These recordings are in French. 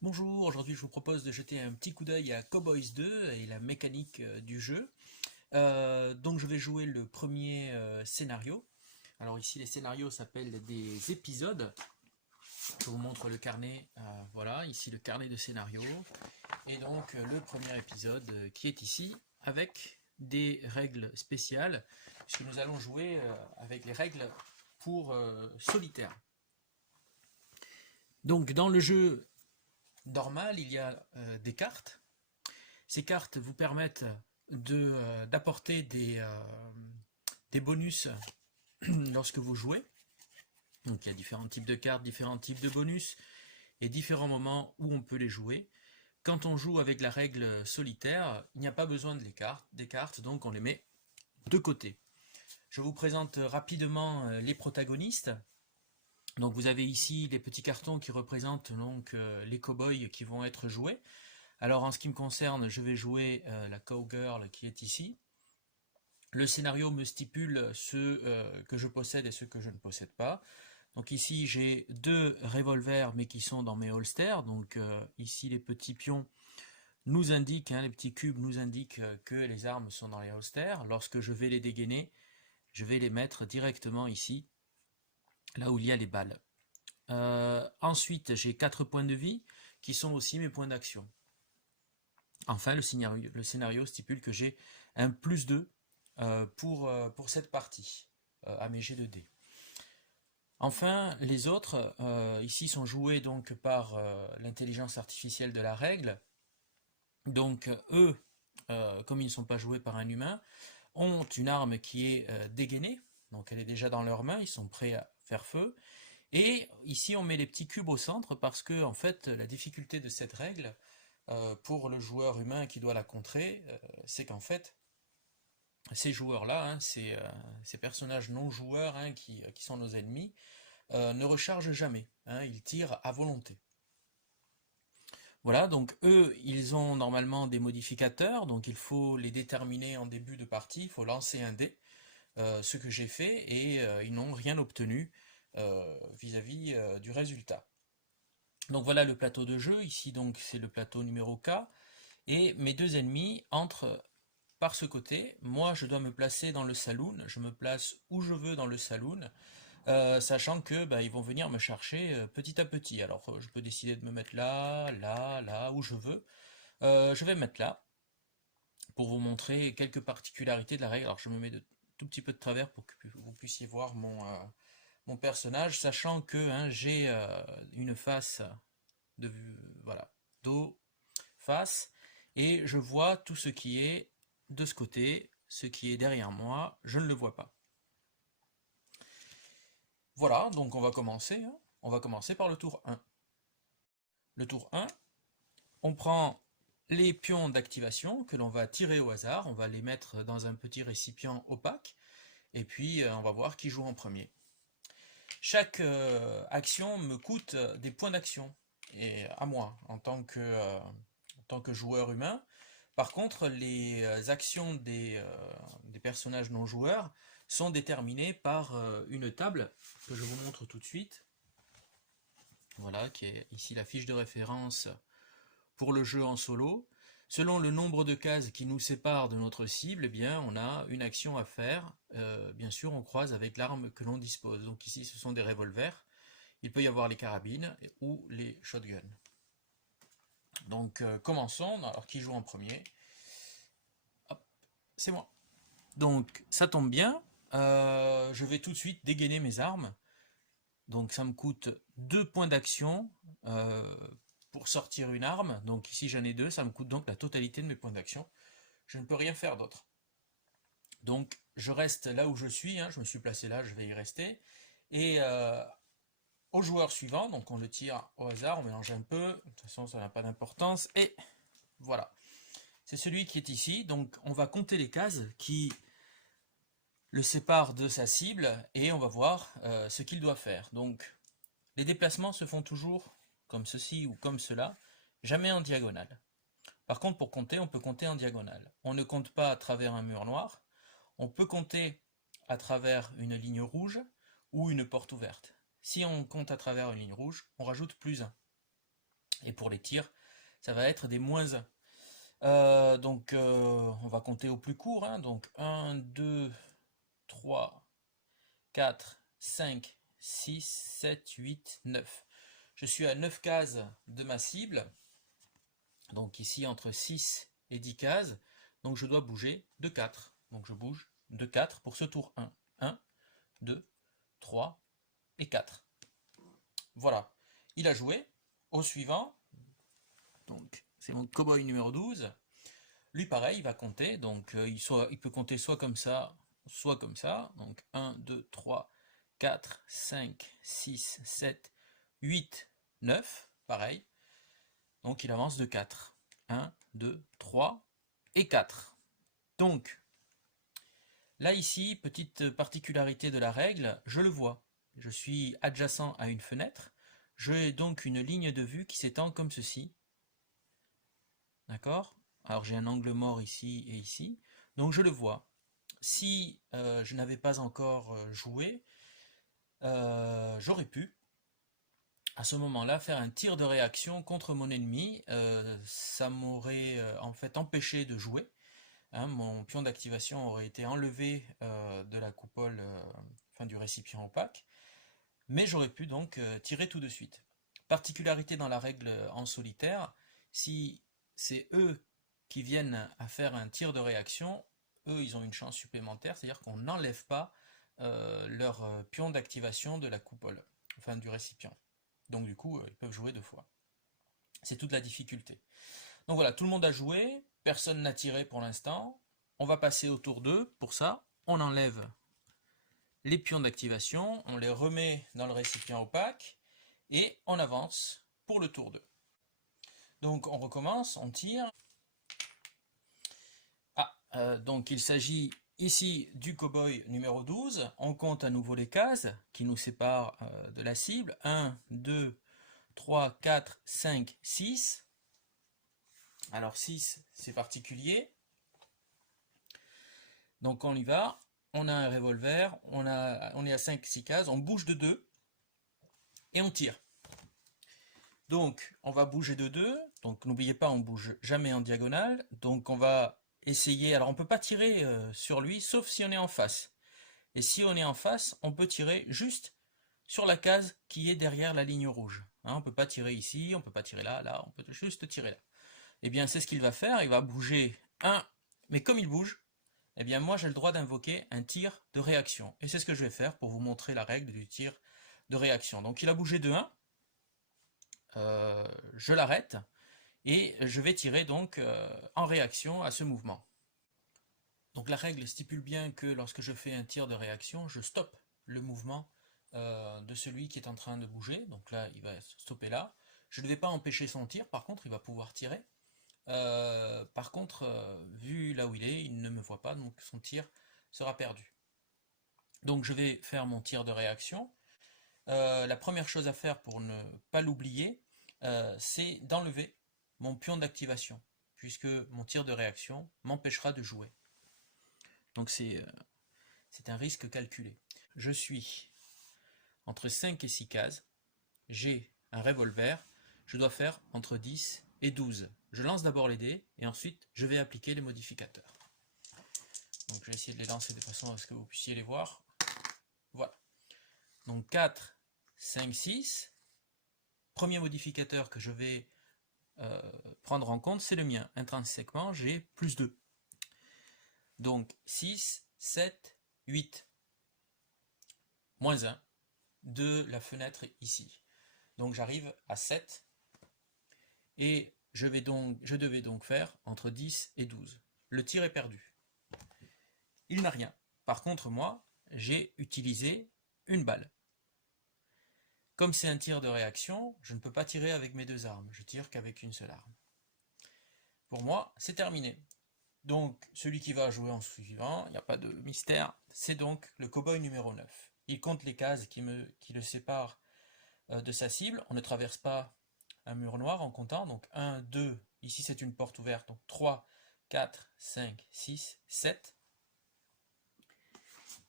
Bonjour, aujourd'hui je vous propose de jeter un petit coup d'œil à Cowboys 2 et la mécanique du jeu. Donc je vais jouer le premier scénario. Alors ici les scénarios s'appellent des épisodes. Je vous montre le carnet, voilà, ici le carnet de scénario. Et donc le premier épisode qui est ici avec des règles spéciales, puisque nous allons jouer avec les règles pour solitaire. Donc dans le jeu normal, il y a des cartes. Ces cartes vous permettent d'apporter des bonus lorsque vous jouez. Donc il y a différents types de cartes, différents types de bonus et différents moments où on peut les jouer. Quand on joue avec la règle solitaire, il n'y a pas besoin des cartes, donc on les met de côté. Je vous présente rapidement les protagonistes. Donc vous avez ici les petits cartons qui représentent donc les cow-boys qui vont être joués. Alors en ce qui me concerne, je vais jouer la cowgirl qui est ici. Le scénario me stipule ceux que je possède et ceux que je ne possède pas. Donc ici j'ai deux revolvers mais qui sont dans mes holsters. Donc ici les petits pions nous indiquent, les petits cubes nous indiquent que les armes sont dans les holsters. Lorsque je vais les dégainer, je vais les mettre directement ici, là où il y a les balles. Ensuite j'ai 4 points de vie qui sont aussi mes points d'action. Enfin, le scénario stipule que j'ai un plus 2 pour cette partie à mes G2D. Enfin, les autres, ici, sont joués donc par l'intelligence artificielle de la règle. Donc, eux, comme ils ne sont pas joués par un humain, ont une arme qui est dégainée. Donc, elle est déjà dans leurs mains, ils sont prêts à faire feu. Et ici, on met les petits cubes au centre parce que, en fait, la difficulté de cette règle, pour le joueur humain qui doit la contrer, c'est qu'en fait, ces joueurs-là, ces personnages non joueurs qui sont nos ennemis, ne rechargent jamais, ils tirent à volonté. Voilà, donc eux, ils ont normalement des modificateurs, donc il faut les déterminer en début de partie, il faut lancer un dé, ce que j'ai fait, et ils n'ont rien obtenu vis-à-vis du résultat. Donc voilà le plateau de jeu, ici donc c'est le plateau numéro K, et mes deux ennemis entrent par ce côté. Moi je dois me placer dans le saloon, je me place où je veux dans le saloon, sachant que ils vont venir me chercher petit à petit. Alors je peux décider de me mettre là, là, là, où je veux. Je vais me mettre là, pour vous montrer quelques particularités de la règle. Alors je me mets de tout petit peu de travers pour que vous puissiez voir mon personnage, sachant que j'ai une face de voilà, dos, face, et je vois tout ce qui est de ce côté, ce qui est derrière moi, je ne le vois pas. Voilà, donc on va commencer. On va commencer par le tour 1. Le tour 1, on prend les pions d'activation que l'on va tirer au hasard, on va les mettre dans un petit récipient opaque, et puis on va voir qui joue en premier. Chaque action me coûte des points d'action, et à moi, en tant que joueur humain. Par contre, les actions des personnages non joueurs sont déterminées par une table que je vous montre tout de suite. Voilà, qui est ici la fiche de référence pour le jeu en solo. Selon le nombre de cases qui nous séparent de notre cible, eh bien, on a une action à faire. Bien sûr, on croise avec l'arme que l'on dispose. Donc ici, ce sont des revolvers. Il peut y avoir les carabines ou les shotguns. Donc commençons. Alors qui joue en premier? Hop, c'est moi. Donc ça tombe bien. Je vais tout de suite dégainer mes armes. Donc ça me coûte 2 points d'action pour sortir une arme. Donc ici j'en ai 2, ça me coûte donc la totalité de mes points d'action. Je ne peux rien faire d'autre. Donc je reste là où je suis, je me suis placé là, je vais y rester. Et au joueur suivant, donc on le tire au hasard, on mélange un peu, de toute façon ça n'a pas d'importance. Et voilà, c'est celui qui est ici. Donc on va compter les cases qui le séparent de sa cible et on va voir ce qu'il doit faire. Donc les déplacements se font toujours comme ceci ou comme cela, jamais en diagonale. Par contre, pour compter, on peut compter en diagonale. On ne compte pas à travers un mur noir, on peut compter à travers une ligne rouge ou une porte ouverte. Si on compte à travers une ligne rouge, on rajoute plus 1. Et pour les tirs, ça va être des moins 1. Donc on va compter au plus court, hein. Donc 1, 2, 3, 4, 5, 6, 7, 8, 9. Je suis à 9 cases de ma cible. Donc ici entre 6 et 10 cases. Donc je dois bouger de 4. Donc je bouge de 4 pour ce tour 1. 1, 2, 3 et 4. Voilà. Il a joué. Au suivant. Donc c'est mon cowboy numéro 12. Lui pareil, il va compter. Donc il peut compter soit comme ça, soit comme ça. Donc 1, 2, 3, 4, 5, 6, 7, 8, 9. Pareil. Donc il avance de 4. 1, 2, 3 et 4. Donc, là ici, petite particularité de la règle, je le vois. Je suis adjacent à une fenêtre. J'ai donc une ligne de vue qui s'étend comme ceci. D'accord? Alors j'ai un angle mort ici et ici. Donc je le vois. Si je n'avais pas encore joué, j'aurais pu à ce moment-là faire un tir de réaction contre mon ennemi. Ça m'aurait en fait empêché de jouer. Hein, mon pion d'activation aurait été enlevé de la coupole, enfin du récipient opaque, mais j'aurais pu donc tirer tout de suite. Particularité dans la règle en solitaire, si c'est eux qui viennent à faire un tir de réaction, eux ils ont une chance supplémentaire, c'est-à-dire qu'on n'enlève pas leur pion d'activation de la coupole, enfin du récipient. Donc du coup, ils peuvent jouer 2 fois. C'est toute la difficulté. Donc voilà, tout le monde a joué, personne n'a tiré pour l'instant. On va passer au tour 2. Pour ça, on enlève les pions d'activation, on les remet dans le récipient opaque et on avance pour le tour 2. Donc on recommence, on tire. Donc il s'agit ici du cowboy numéro 12. On compte à nouveau les cases qui nous séparent de la cible. 1, 2, 3, 4, 5, 6. Alors 6, c'est particulier. Donc on y va. On a un revolver, on est à 5-6 cases, on bouge de 2 et on tire. Donc on va bouger de 2, donc n'oubliez pas, on bouge jamais en diagonale. Donc on va essayer, alors on ne peut pas tirer sur lui sauf si on est en face. Et si on est en face, on peut tirer juste sur la case qui est derrière la ligne rouge. Hein, on ne peut pas tirer ici, on ne peut pas tirer là, là, on peut juste tirer là. Et bien c'est ce qu'il va faire, il va bouger 1, mais comme il bouge, eh bien moi j'ai le droit d'invoquer un tir de réaction. Et c'est ce que je vais faire pour vous montrer la règle du tir de réaction. Donc il a bougé de 1, je l'arrête, et je vais tirer donc en réaction à ce mouvement. Donc la règle stipule bien que lorsque je fais un tir de réaction, je stoppe le mouvement de celui qui est en train de bouger. Donc là, il va stopper là. Je ne vais pas empêcher son tir, par contre, il va pouvoir tirer. Par contre, vu là où il ne me voit pas, donc son tir sera perdu. Donc je vais faire mon tir de réaction. La première chose à faire pour ne pas l'oublier, c'est d'enlever mon pion d'activation, puisque mon tir de réaction m'empêchera de jouer. Donc c'est un risque calculé. Je suis entre 5 et 6 cases, j'ai un revolver, je dois faire entre 10 et 12. Je lance d'abord les dés et ensuite je vais appliquer les modificateurs. Donc je vais essayer de les lancer de façon à ce que vous puissiez les voir. Voilà. Donc 4, 5, 6. Premier modificateur que je vais prendre en compte, c'est le mien. Intrinsèquement, j'ai plus 2. Donc 6, 7, 8. Moins 1 de la fenêtre ici. Donc j'arrive à 7. Et je devais donc faire entre 10 et 12. Le tir est perdu. Il n'a rien. Par contre, moi, j'ai utilisé une balle. Comme c'est un tir de réaction, je ne peux pas tirer avec mes 2 armes. Je tire qu'avec une seule arme. Pour moi, c'est terminé. Donc, celui qui va jouer en suivant, il n'y a pas de mystère, c'est donc le cow-boy numéro 9. Il compte les cases qui le séparent de sa cible. On ne traverse pas un mur noir en comptant. Donc 1, 2, ici c'est une porte ouverte. Donc 3, 4, 5, 6, 7.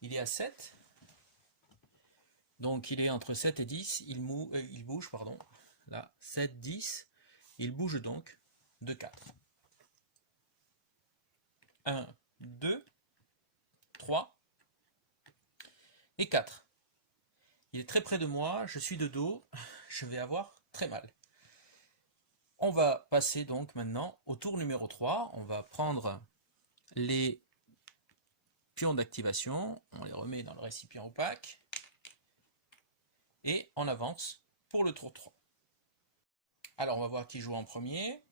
Il est à 7. Donc il est entre 7 et 10. Il bouge, pardon. Là, 7, 10. Il bouge donc de 4. 1, 2, 3 et 4. Il est très près de moi, je suis de dos, je vais avoir très mal. On va passer donc maintenant au tour numéro 3. On va prendre les pions d'activation, on les remet dans le récipient opaque et on avance pour le tour 3. Alors on va voir qui joue en premier.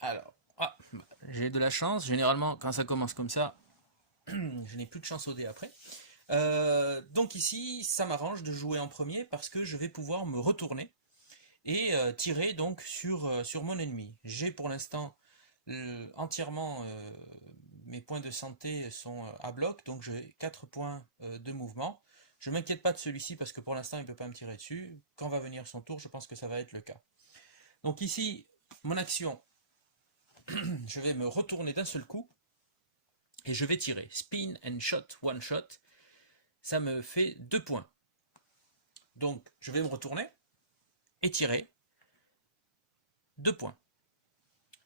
Alors, j'ai de la chance, généralement quand ça commence comme ça, je n'ai plus de chance au dé après. Donc ici, ça m'arrange de jouer en premier parce que je vais pouvoir me retourner et tirer donc sur mon ennemi. J'ai pour l'instant entièrement mes points de santé sont à bloc, donc j'ai 4 points de mouvement. Je ne m'inquiète pas de celui-ci parce que pour l'instant il ne peut pas me tirer dessus. Quand va venir son tour, je pense que ça va être le cas. Donc ici, mon action, je vais me retourner d'un seul coup et je vais tirer. Spin and shot, one shot, ça me fait 2 points. Donc je vais me retourner et tirer 2 points.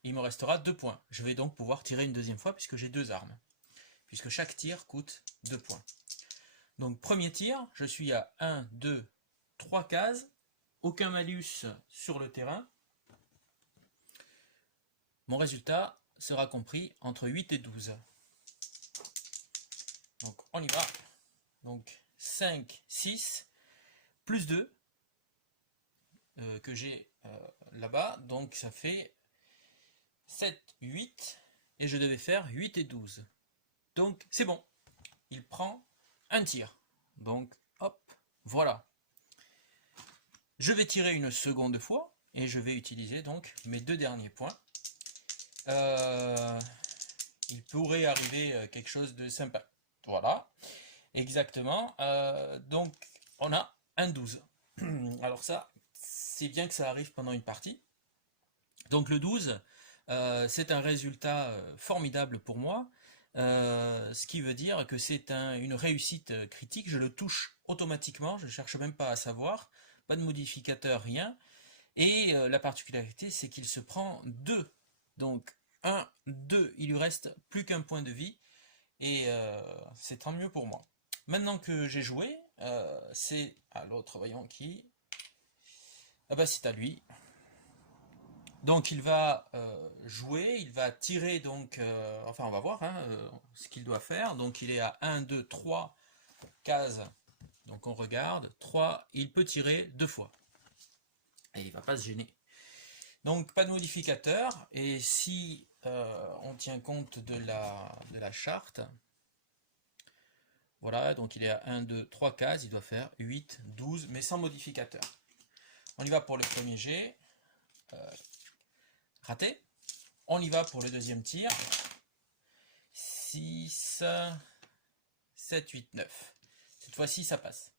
Il me restera 2 points. Je vais donc pouvoir tirer une deuxième fois puisque j'ai 2 armes. Puisque chaque tir coûte 2 points. Donc premier tir, je suis à 1, 2, 3 cases. Aucun malus sur le terrain. Mon résultat sera compris entre 8 et 12. Donc on y va. Donc 5, 6, plus 2 que j'ai là-bas. Donc ça fait 7, 8. Et je devais faire 8 et 12. Donc c'est bon. Il prend un tir. Donc hop, voilà. Je vais tirer une seconde fois. Et je vais utiliser donc mes 2 derniers points. Il pourrait arriver quelque chose de sympa. Voilà, exactement. Donc, on a un 12. Alors ça, c'est bien que ça arrive pendant une partie. Donc le 12, c'est un résultat formidable pour moi. Ce qui veut dire que c'est une réussite critique. Je le touche automatiquement, je ne cherche même pas à savoir. Pas de modificateur, rien. Et la particularité, c'est qu'il se prend 2. Donc 1, 2, il lui reste plus qu'un point de vie. Et c'est tant mieux pour moi. Maintenant que j'ai joué, c'est à l'autre, voyons qui. Ah bah c'est à lui. Donc il va jouer, il va tirer donc, enfin on va voir hein, ce qu'il doit faire. Donc il est à 1, 2, 3 cases. Donc on regarde, 3, il peut tirer 2 fois. Et il ne va pas se gêner. Donc pas de modificateur. Et si on tient compte de la charte, voilà, donc il est à 1, 2, 3 cases, il doit faire 8, 12, mais sans modificateur. On y va pour le premier jet. Raté. On y va pour le deuxième tir. 6, 7, 8, 9. Cette fois-ci, ça passe.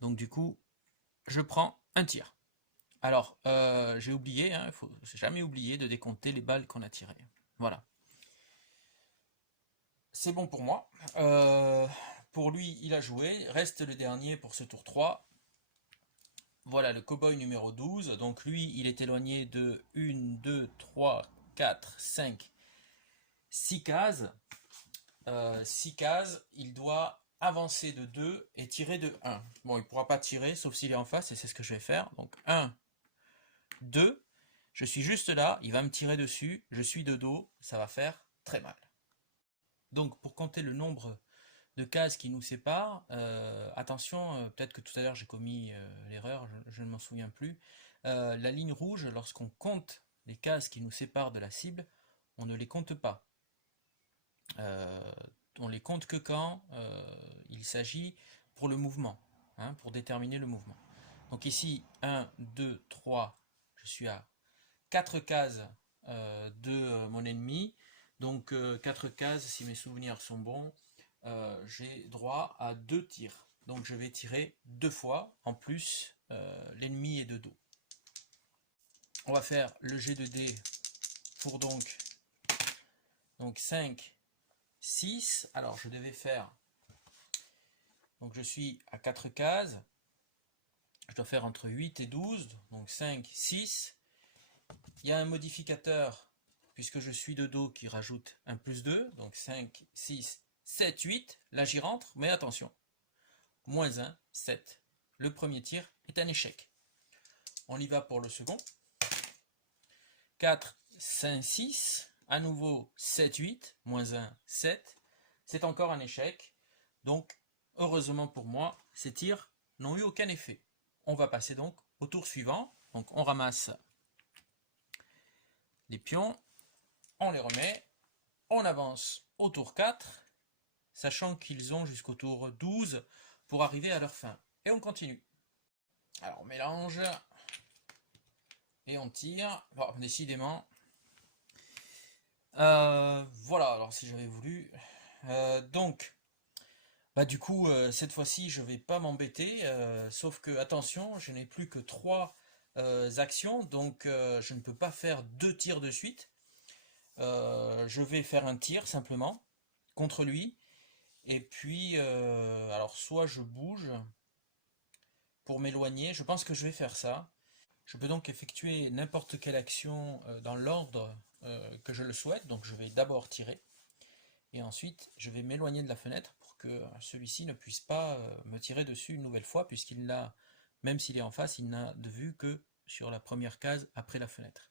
Donc du coup, je prends un tir. Alors, j'ai oublié, il ne faut jamais oublier de décompter les balles qu'on a tirées. Voilà. C'est bon pour moi. Pour lui, il a joué. Reste le dernier pour ce tour 3. Voilà le cow-boy numéro 12. Donc lui, il est éloigné de 1, 2, 3, 4, 5, 6 cases. 6 cases. Il doit avancer de 2 et tirer de 1. Bon, il ne pourra pas tirer, sauf s'il est en face, et c'est ce que je vais faire. Donc 1, 2. Je suis juste là, il va me tirer dessus. Je suis de dos, ça va faire très mal. Donc pour compter le nombre de cases qui nous séparent, attention, peut-être que tout à l'heure j'ai commis l'erreur, je ne m'en souviens plus. La ligne rouge, lorsqu'on compte les cases qui nous séparent de la cible, on ne les compte pas. On les compte que quand il s'agit pour le mouvement, hein, pour déterminer le mouvement. Donc ici, 1, 2, 3, je suis à 4 cases de mon ennemi. Donc 4 cases, si mes souvenirs sont bons, j'ai droit à 2 tirs. Donc je vais tirer 2 fois, en plus l'ennemi est de dos. On va faire le jet de dés pour donc 5, 6. Alors je devais faire, donc je suis à 4 cases, je dois faire entre 8 et 12, donc 5, 6. Il y a un modificateur, puisque je suis de dos, qui rajoute un plus 2, donc 5, 6, 7, 8. Là, j'y rentre, mais attention, moins 1, 7. Le premier tir est un échec. On y va pour le second. 4, 5, 6. À nouveau, 7, 8. Moins 1, 7. C'est encore un échec. Donc, heureusement pour moi, ces tirs n'ont eu aucun effet. On va passer donc au tour suivant. Donc, on ramasse les pions, on les remet, on avance au tour 4, sachant qu'ils ont jusqu'au tour 12 pour arriver à leur fin. Et on continue. Alors, on mélange et on tire. Bon, décidément. Voilà, alors si j'avais voulu. Donc, du coup, cette fois-ci, je vais pas m'embêter. Sauf que, attention, je n'ai plus que 3 actions. Donc, je ne peux pas faire 2 tirs de suite. Je vais faire un tir simplement contre lui. Et puis, alors soit je bouge pour m'éloigner. Je pense que je vais faire ça. Je peux donc effectuer n'importe quelle action dans l'ordre que je le souhaite. Donc je vais d'abord tirer. Et ensuite, je vais m'éloigner de la fenêtre pour que celui-ci ne puisse pas me tirer dessus une nouvelle fois, puisqu'il n'a, même s'il est en face, il n'a de vue que sur la première case après la fenêtre.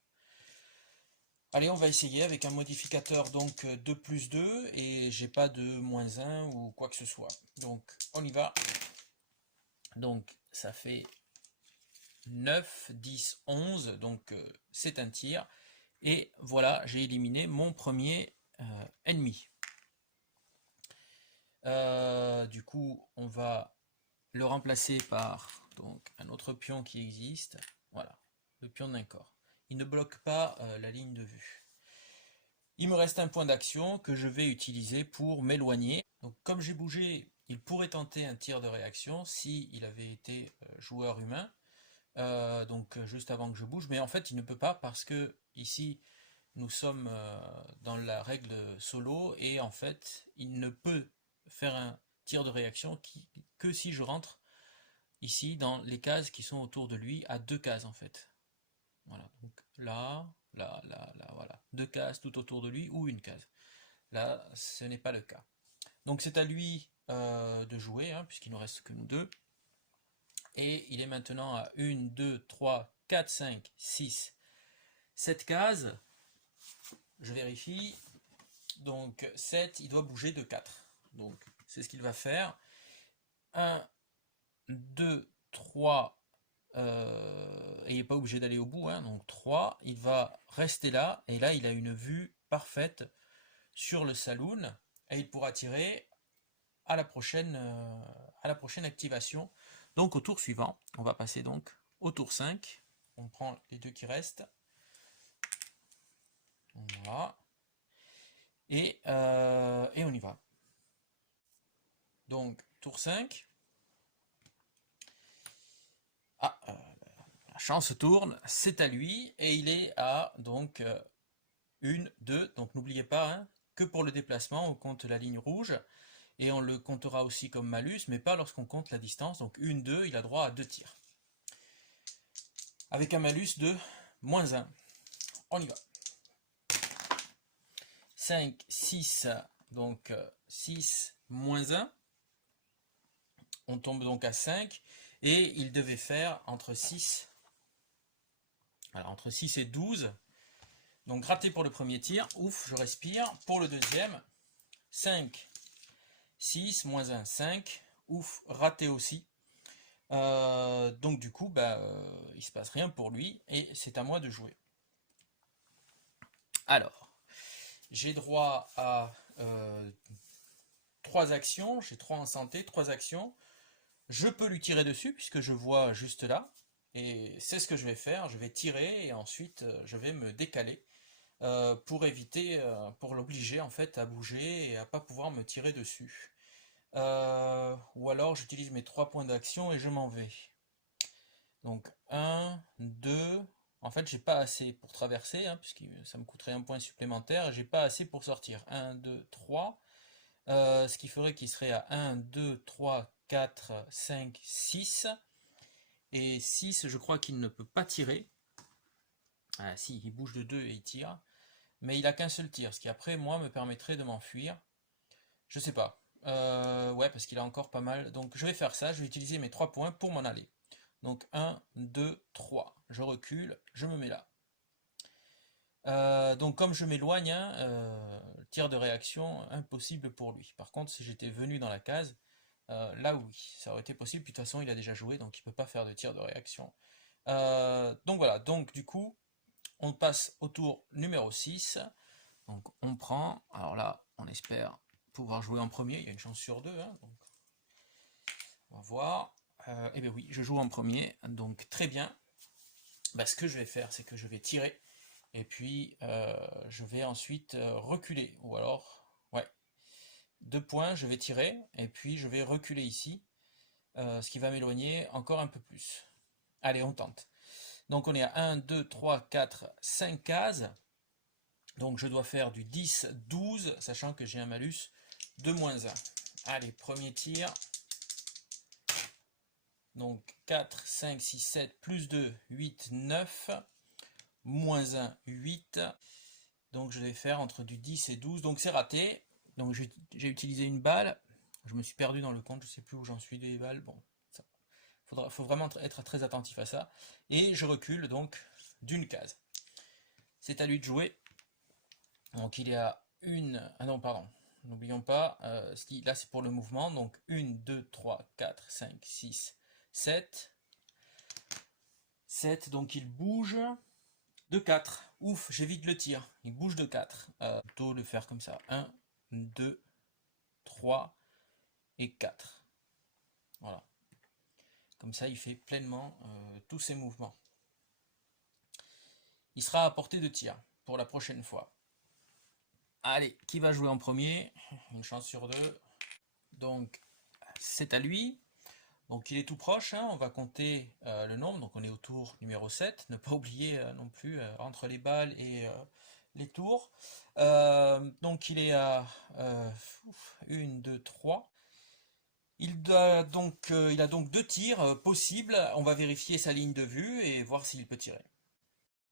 Allez, on va essayer avec un modificateur donc de plus 2 et j'ai pas de moins 1 ou quoi que ce soit. Donc on y va. Donc ça fait 9, 10, 11, donc c'est un tir. Et voilà, j'ai éliminé mon premier ennemi. Du coup, on va le remplacer par donc, un autre pion qui existe. Voilà, le pion d'un corps. Il ne bloque pas la ligne de vue. Il me reste un point d'action que je vais utiliser pour m'éloigner. Donc comme j'ai bougé, il pourrait tenter un tir de réaction s'il avait été joueur humain. Donc juste avant que je bouge, mais en fait il ne peut pas parce que ici nous sommes dans la règle solo et en fait il ne peut faire un tir de réaction que si je rentre ici dans les cases qui sont autour de lui, à 2 cases en fait. Voilà, donc là, là, là, là, voilà. 2 cases tout autour de lui ou une case. Là, ce n'est pas le cas. Donc c'est à lui de jouer, hein, puisqu'il ne reste que nous deux. Et il est maintenant à 1, 2, 3, 4, 5, 6, 7 cases. Je vérifie. Donc 7, il doit bouger de 4. Donc c'est ce qu'il va faire. 1, 2, 3, et il n'est pas obligé d'aller au bout, hein, donc 3, il va rester là, et là il a une vue parfaite sur le saloon, et il pourra tirer à la prochaine activation. Donc au tour suivant, on va passer donc au tour 5, on prend les 2 qui restent, voilà, et on y va. Donc tour 5, la chance tourne, c'est à lui, et il est à donc 1, 2, donc n'oubliez pas hein, que pour le déplacement on compte la ligne rouge, et on le comptera aussi comme malus, mais pas lorsqu'on compte la distance, donc 1, 2, il a droit à 2 tirs. Avec un malus de moins 1. On y va. 5, 6, donc 6, moins 1. On tombe donc à 5, et il devait faire entre 6 et 12. Donc raté pour le premier tir, ouf, je respire. Pour le deuxième, 5, 6, moins 1, 5, ouf, raté aussi. Donc du coup, il se passe rien pour lui, et c'est à moi de jouer. Alors, j'ai droit à 3 actions, j'ai 3 en santé, 3 actions. Je peux lui tirer dessus, puisque je vois juste là, et c'est ce que je vais faire, je vais tirer, et ensuite je vais me décaler. Pour éviter, pour l'obliger en fait à bouger et à pas pouvoir me tirer dessus. Ou alors j'utilise mes 3 points d'action et je m'en vais. Donc 1, 2, en fait j'ai pas assez pour traverser, hein, puisque ça me coûterait un point supplémentaire, et j'ai pas assez pour sortir. 1, 2, 3, ce qui ferait qu'il serait à 1, 2, 3, 4, 5, 6, Et 6, je crois qu'il ne peut pas tirer. Ah si, il bouge de 2 et il tire. Mais il a qu'un seul tir, ce qui après, moi, me permettrait de m'enfuir. Je sais pas. Ouais, parce qu'il a encore pas mal. Donc je vais faire ça, je vais utiliser mes 3 points pour m'en aller. Donc 1, 2, 3. Je recule, je me mets là. Donc comme je m'éloigne, hein, tir de réaction impossible pour lui. Par contre, si j'étais venu dans la case, là oui, ça aurait été possible. Puis de toute façon, il a déjà joué, donc il ne peut pas faire de tir de réaction. Donc voilà, donc du coup, on passe au tour numéro 6. Donc on prend, alors là, on espère pouvoir jouer en premier, il y a une chance sur deux, hein, donc on va voir. Eh bien oui, je joue en premier, donc très bien. Bah, ce que je vais faire, c'est que je vais tirer, et puis je vais ensuite reculer, ou alors, ouais, 2 points, je vais tirer, et puis je vais reculer ici, ce qui va m'éloigner encore un peu plus. Allez, on tente. Donc on est à 1, 2, 3, 4, 5 cases. Donc je dois faire du 10, 12, sachant que j'ai un malus de moins 1. Allez, premier tir. Donc 4, 5, 6, 7, plus 2, 8, 9. Moins 1, 8. Donc je vais faire entre du 10 et 12. Donc c'est raté. Donc j'ai utilisé une balle. Je me suis perdu dans le compte, je ne sais plus où j'en suis des balles. Bon, faut vraiment être très attentif à ça. Et je recule donc d'une case. C'est à lui de jouer. Donc il y a une... Ah non, pardon. N'oublions pas, là c'est pour le mouvement. Donc 1, 2, 3, 4, 5, 6, 7. 7, donc il bouge de 4. Ouf, j'évite le tir. Il bouge de 4. Plutôt le faire comme ça. 1, 2, 3 et 4. Voilà. Comme ça, il fait pleinement tous ses mouvements. Il sera à portée de tir pour la prochaine fois. Allez, qui va jouer en premier? Une chance sur deux. Donc, c'est à lui. Donc, il est tout proche. Hein. On va compter le nombre. Donc, on est au tour numéro 7. Ne pas oublier non plus entre les balles et les tours. Donc, il est à 1, 2, 3. Il a donc 2 tirs possibles. On va vérifier sa ligne de vue et voir s'il peut tirer.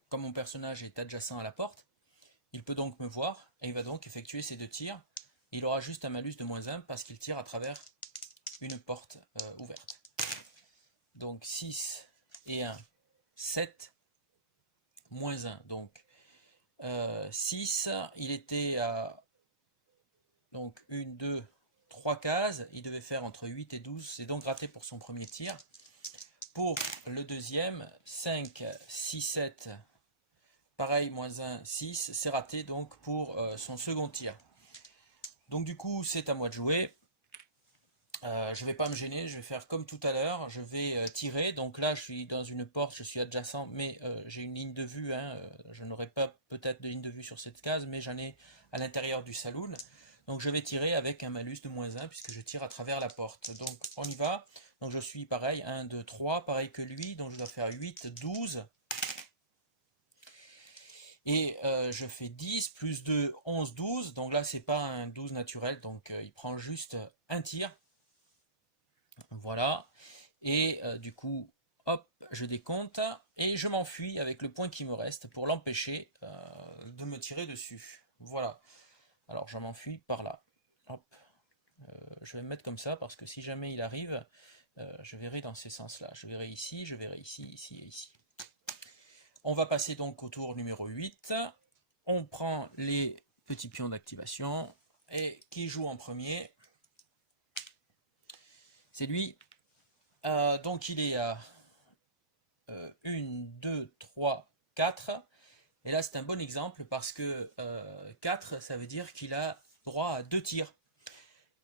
Comme mon personnage est adjacent à la porte, il peut donc me voir et il va donc effectuer ses 2 tirs. Il aura juste un malus de moins 1 parce qu'il tire à travers une porte ouverte. Donc 6 et 1, 7, moins 1. Donc 6, il était à donc 1, 2, 3 cases. Il devait faire entre 8 et 12. C'est donc raté pour son premier tir. Pour le deuxième, 5, 6, 7, pareil, moins 1, 6, c'est raté donc pour son second tir. Donc du coup, c'est à moi de jouer. Je ne vais pas me gêner, je vais faire comme tout à l'heure, je vais tirer. Donc là, je suis dans une porte, je suis adjacent, mais j'ai une ligne de vue. Hein, je n'aurai pas peut-être de ligne de vue sur cette case, mais j'en ai à l'intérieur du saloon. Donc je vais tirer avec un malus de moins 1 puisque je tire à travers la porte. Donc on y va. Donc je suis pareil, 1, 2, 3, pareil que lui. Donc je dois faire 8, 12. Et je fais 10, plus 2, 11, 12. Donc là, c'est pas un 12 naturel, donc il prend juste un tir. Voilà. Et du coup, hop, je décompte. Et je m'enfuis avec le point qui me reste pour l'empêcher de me tirer dessus. Voilà. Alors, je m'enfuis par là. Hop. Je vais me mettre comme ça parce que si jamais il arrive, je verrai dans ces sens-là. Je verrai ici, ici et ici. On va passer donc au tour numéro 8. On prend les petits pions d'activation. Et qui joue en premier? C'est lui. Donc il est à 1, 2, 3, 4. Et là c'est un bon exemple parce que 4 ça veut dire qu'il a droit à 2 tirs.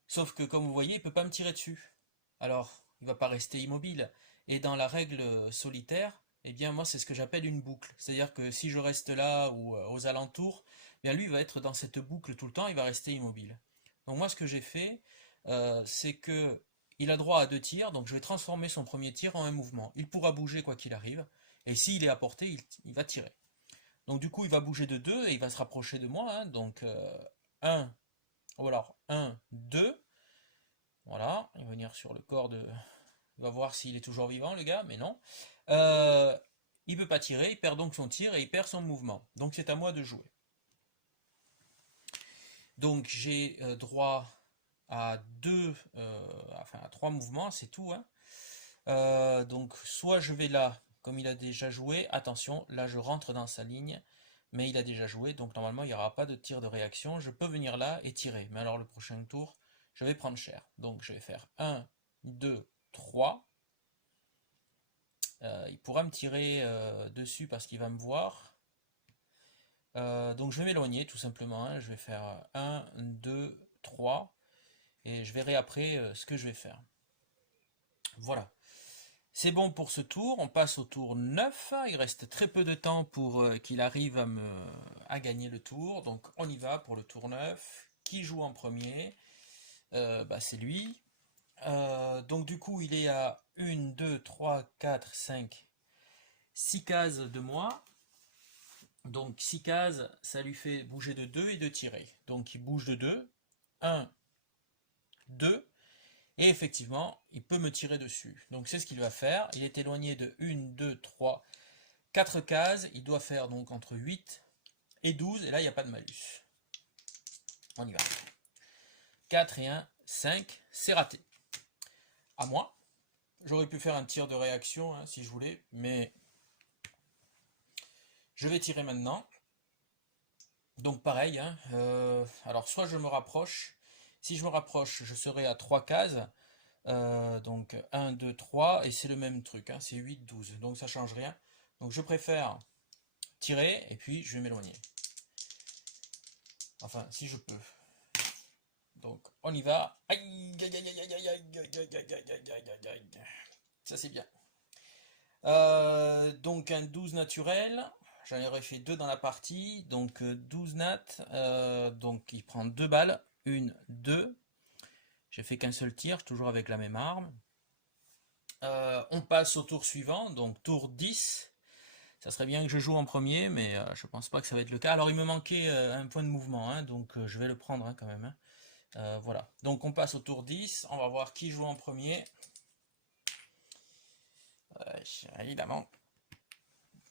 Sauf que comme vous voyez il ne peut pas me tirer dessus. Alors il ne va pas rester immobile. Et dans la règle solitaire, eh bien moi c'est ce que j'appelle une boucle. C'est-à-dire que si je reste là ou aux alentours, eh bien lui il va être dans cette boucle tout le temps, il va rester immobile. Donc moi ce que j'ai fait, c'est que il a droit à 2 tirs, donc je vais transformer son premier tir en un mouvement. Il pourra bouger quoi qu'il arrive, et s'il est à portée, il va tirer. Donc du coup il va bouger de 2 et il va se rapprocher de moi, hein, donc 1, ou alors 1, 2, voilà, il va venir sur le corps Il va voir s'il est toujours vivant, le gars, mais non. Euh, il ne peut pas tirer, il perd donc son tir et il perd son mouvement. Donc c'est à moi de jouer. Donc j'ai droit à enfin à 3 mouvements, c'est tout, hein. Donc soit je vais là, comme il a déjà joué, attention, là je rentre dans sa ligne, mais il a déjà joué, donc normalement il n'y aura pas de tir de réaction. Je peux venir là et tirer, mais alors le prochain tour, je vais prendre cher. Donc je vais faire 1, 2, 3. Il pourra me tirer dessus parce qu'il va me voir. Donc je vais m'éloigner tout simplement, hein. Je vais faire 1, 2, 3, et je verrai après ce que je vais faire. Voilà. C'est bon pour ce tour, on passe au tour 9, il reste très peu de temps pour qu'il arrive à gagner le tour, donc on y va pour le tour 9. Qui joue en premier? C'est lui. Donc du coup il est à 1, 2, 3, 4, 5, 6 cases de moi. Donc 6 cases, ça lui fait bouger de 2 et de tirer. Donc il bouge de 2, 1, 2, et effectivement, il peut me tirer dessus. Donc c'est ce qu'il va faire. Il est éloigné de 1, 2, 3, 4 cases. Il doit faire donc entre 8 et 12. Et là, il n'y a pas de malus. On y va. 4 et 1, 5. C'est raté. À moi. J'aurais pu faire un tir de réaction hein, si je voulais. Mais je vais tirer maintenant. Donc pareil. Hein, alors soit je me rapproche. Si je me rapproche, je serai à 3 cases. Donc 1, 2, 3, et c'est le même truc, hein, c'est 8, 12, donc ça change rien. Donc je préfère tirer, et puis je vais m'éloigner. Enfin, si je peux. Donc on y va. Aïe, aïe, aïe, aïe, aïe, aïe, aïe, aïe, aïe, aïe, aïe, aïe. Ça c'est bien. Donc un 12 naturel. J'en aurais fait 2 dans la partie. Donc 12 nat. Donc il prend 2 balles. 1, 2. J'ai fait qu'un seul tir, toujours avec la même arme. On passe au tour suivant, donc tour 10. Ça serait bien que je joue en premier, mais je pense pas que ça va être le cas. Alors il me manquait un point de mouvement, hein, donc je vais le prendre hein, quand même. Hein. Voilà. Donc on passe au tour 10. On va voir qui joue en premier. Évidemment.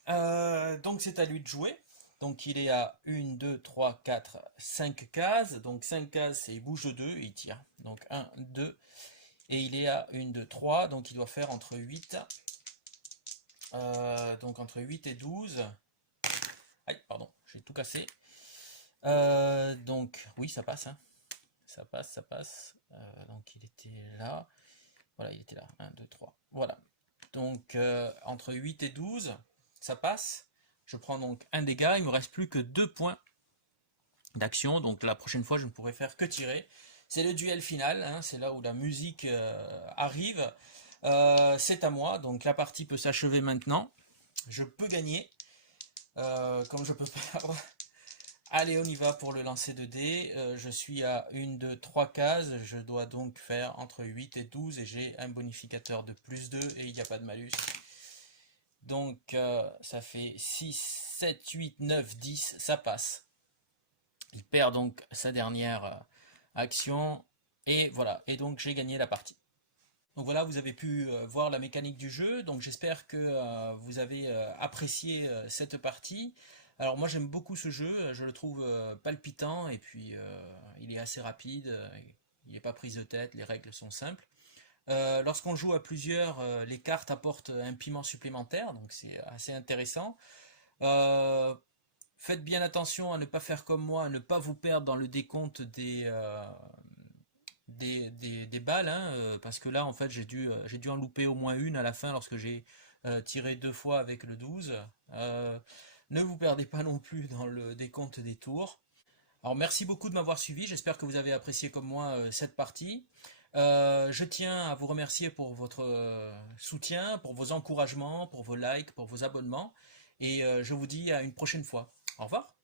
Donc c'est à lui de jouer. Donc il est à 1, 2, 3, 4, 5 cases. Donc 5 cases, c'est il bouge de 2 et il tire. Donc 1, 2. Et il est à 1, 2, 3. Donc il doit faire entre 8. Donc entre 8 et 12. Aïe, pardon, j'ai tout cassé. Donc oui, ça passe. Hein. Ça passe, ça passe. Donc il était là. Voilà, il était là. 1, 2, 3. Voilà. Donc entre 8 et 12, ça passe. Je prends donc un dégât. Il me reste plus que 2 points d'action. Donc la prochaine fois, je ne pourrai faire que tirer. C'est le duel final. Hein, c'est là où la musique arrive. C'est à moi. Donc la partie peut s'achever maintenant. Je peux gagner. Comme je peux perdre. Allez, on y va pour le lancer de dés. Je suis à 1, 2, 3 cases. Je dois donc faire entre 8 et 12 et j'ai un bonificateur de plus 2 et il n'y a pas de malus. Donc ça fait 6, 7, 8, 9, 10. Ça passe. Il perd donc sa dernière action. Et voilà. Et donc j'ai gagné la partie. Donc voilà, vous avez pu voir la mécanique du jeu. Donc j'espère que vous avez apprécié cette partie. Alors moi j'aime beaucoup ce jeu, je le trouve palpitant et puis il est assez rapide, il n'est pas prise de tête, les règles sont simples. Lorsqu'on joue à plusieurs, les cartes apportent un piment supplémentaire, donc c'est assez intéressant. Euh, Faites bien attention à ne pas faire comme moi, à ne pas vous perdre dans le décompte des balles, hein, parce que là en fait j'ai dû en louper au moins une à la fin lorsque j'ai tiré 2 fois avec le 12. Ne vous perdez pas non plus dans le décompte des tours. Alors merci beaucoup de m'avoir suivi, j'espère que vous avez apprécié comme moi cette partie. Je tiens à vous remercier pour votre soutien, pour vos encouragements, pour vos likes, pour vos abonnements, et je vous dis à une prochaine fois. Au revoir.